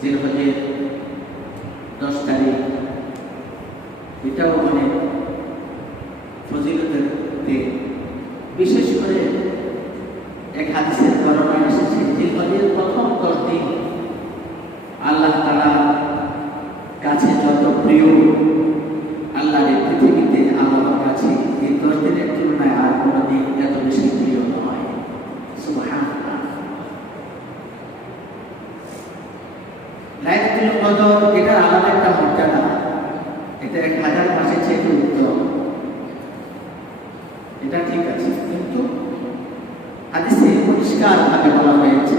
জিলহজের দশ তারিখ। এটাও অনেক ফজিলতের দিন। বিশেষ করে এক হাদিসের কারণে এসেছে জিলহজের প্রথম দশ দিন আল্লাহ তালা কাছে যত প্রিয় আল্লাহর এই পৃথিবীতে আল্লাহর কাছে এই দশ দিনের তুলনায় আর কোনো দিন এত বেশি প্রিয় নয় সুবহানাল্লাহ লাইলাতুল কদর এটা একটা এটা এক হাজার মাসের চেয়ে উত্তম এটা ঠিক আছে, কিন্তু হাদিসে পরিষ্কার ভাবে বলা হয়েছে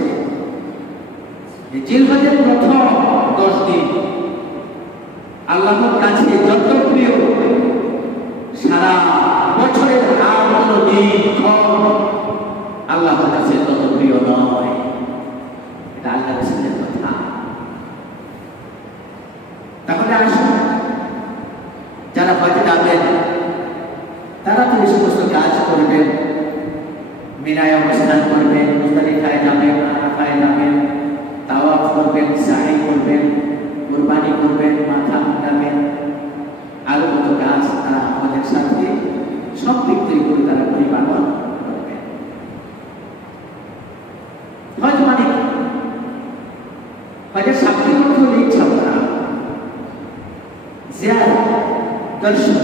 জিলহজের প্রথম দশ দিন আল্লাহর কাছে যত প্রিয় সারা বছরের আর দিন আল্লাহর কাছে তত প্রিয় নয়। এটা আল্লাহ রসুলের কথা তাহলে আসুন হজে যাবেন তারা তো এই সমস্ত কাজ করবেন। মিনায় অবস্থান করবেন মুস্তারিফায় যাবেন আরাফায় যাবেন তাওয়াফ করবেন সাহি করবেন, কোরবানি করবেন, মাথা মুন্ডাবেন আরও কত কাজ তারা আমাদের সাথে, সব দিক থেকে করে তারা পরিপালন করবেন। হজ মানে কি? হজের শাব্দিক অর্থ ইচ্ছা করা। জিয়ারত দর্শন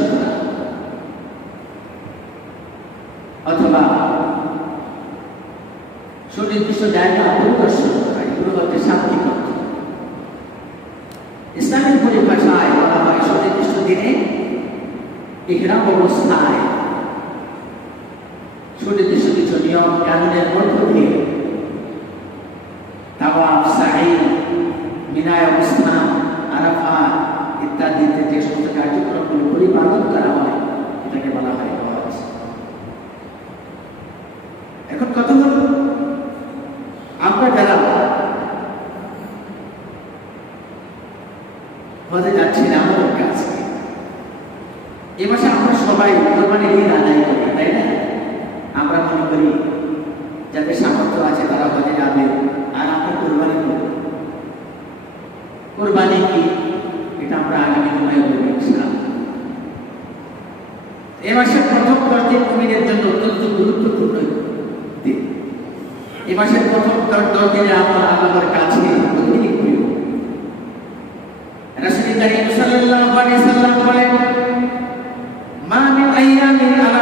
অথবা সুনির্দিষ্ট জায়গা পরিদর্শন করা এগুলো হচ্ছে শাব্দিক অর্থ ইসলামের পরিভাষায় বলা হয় সুনির্দিষ্ট দিনে ইহরাম অবস্থায় সুনির্দিষ্ট কিছু নিয়ম কানুনের মধ্য দিয়ে তাওয়াফ সাহি মিনায় অবস্থান ইত্যাদিতে যে সমস্ত কার্যক্রমগুলো পরিপালন করা হয়, এটাকে বলা হয় এখন কথা হল, আমরা যারা হজে যাচ্ছি আমাদের কাছে এ মাসে আমরা সবাই কোরবানির ঈদ আদায় করি তাই না? আমরা মনে করি, যাদের সামর্থ্য আছে তারা হজে যাবে, আর আমরা কোরবানি করব। কোরবানি কি? এটা আমরা আগামী বলব ইনশাআল্লাহ এ মাসের প্রথম দশ দিন জন্য অত্যন্ত গুরুত্বপূর্ণ এ মাসের প্রথম দশ দিনে আমরা আল্লাহর কাছে বলেন, মা মিন আইয়ামিন আলা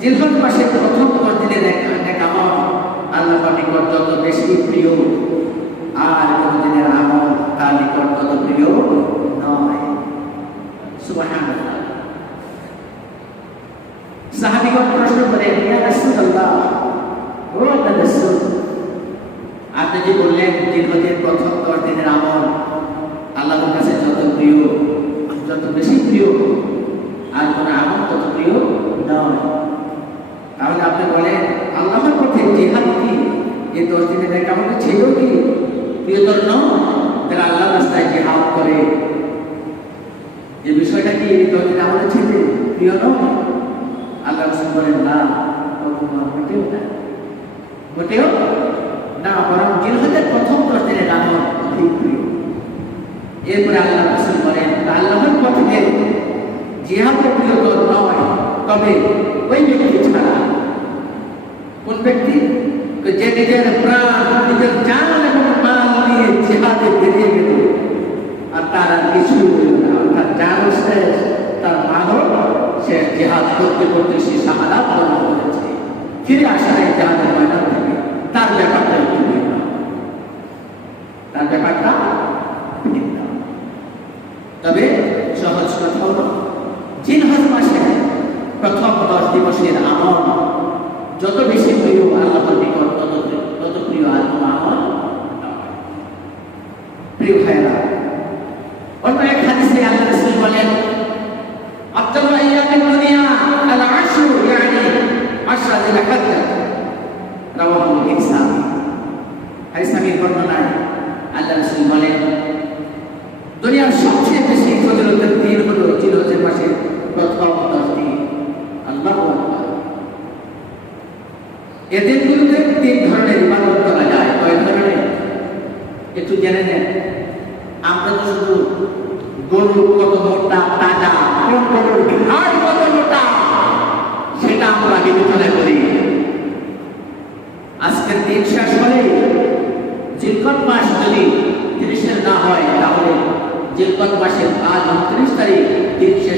জিলহজ মাসের প্রথম দশ এক এক আমল আল্লাহর নিকট যত বেশি প্রিয় আর কোন দিনের আমল তার নিকট তত প্রিয় নয়। সাহাবীগণ প্রশ্ন করেন ইয়া রাসূলুল্লাহ আল্লাহ আপনি যে বললেন জিলহজের প্রথম দশ দিনের আমল আল্লাহর কাছে যত প্রিয়, যত বেশি প্রিয় আর কোন আমল তত প্রিয় নয় তাহলে আপনি বলেন আল্লাহর পথে জেহাদ কি? এই দশ দিনের এক আমল ছিল কি? প্রিয়তর নয় যারা আল্লাহ রাস্তায় জেহাদ করে যে বিষয়টা কি এই দশ দিনের আমাদের ছিল? প্রিয় নয় আল্লাহ রসুল বলেন, না, কখনো মোটেও না। মোটেও না, বরং জিলহজের প্রথম দশ দিনের আমল অধিক প্রিয়। এরপরে আল্লাহ রসুল বলেন আল্লাহর পথে জিহাদ প্রিয় তো নয়, তবে ওই ব্যক্তি ছাড়া কোন ব্যক্তি? যে নিজের প্রাণ, নিজের জান এবং মাল নিয়ে জিহাদে বেরিয়ে গেল। আর তার কিছু না। অর্থাৎ জানও শেষ, তার মালও সে জিহাদ করতে করতে সে শাহাদাত বরণ করেছে। ফিরে আসার এই জাহাদের ময়দান থেকে তার ব্যাপারটা একটু ভিন্ন। তার ব্যাপারটা তবে সহজ কথা হলো জিনহজ মাসে প্রথম দশ দিবসের আমল যত বেশি প্রিয় আল্লাহর নিকট, তত তত প্রিয় আর কোনো আমল প্রিয় ভাইরা অন্য এক হাদিসে আল্লাহ রাসূল বলেন আফদালু আইয়ামিদ দুনিয়া, আল আশরু ইয়ানি আশরা বর্ণনায় আল্লাহ রাসূল বলেন, দুনিয়ার সবচেয়ে বেশি ফজিলতের দিন হলো মাসের প্রথম দশ দিন আল্লাহু আকবার এ দিনগুলোতে তিন ধরনের ইবাদত করা যায় কয় ধরনের একটু জেনে নেন আমরা তো শুধু গরু কত মোটা তাজা, কোন গরুর ঘাড় কত মোটা, সেটা আমরা বিবেচনা করি। আজকের দিন শেষ হলে জিলকত মাস যদি তিরিশের না হয়, তাহলে জিলকত মাসের আজ উনত্রিশ তারিখ দিন শেষ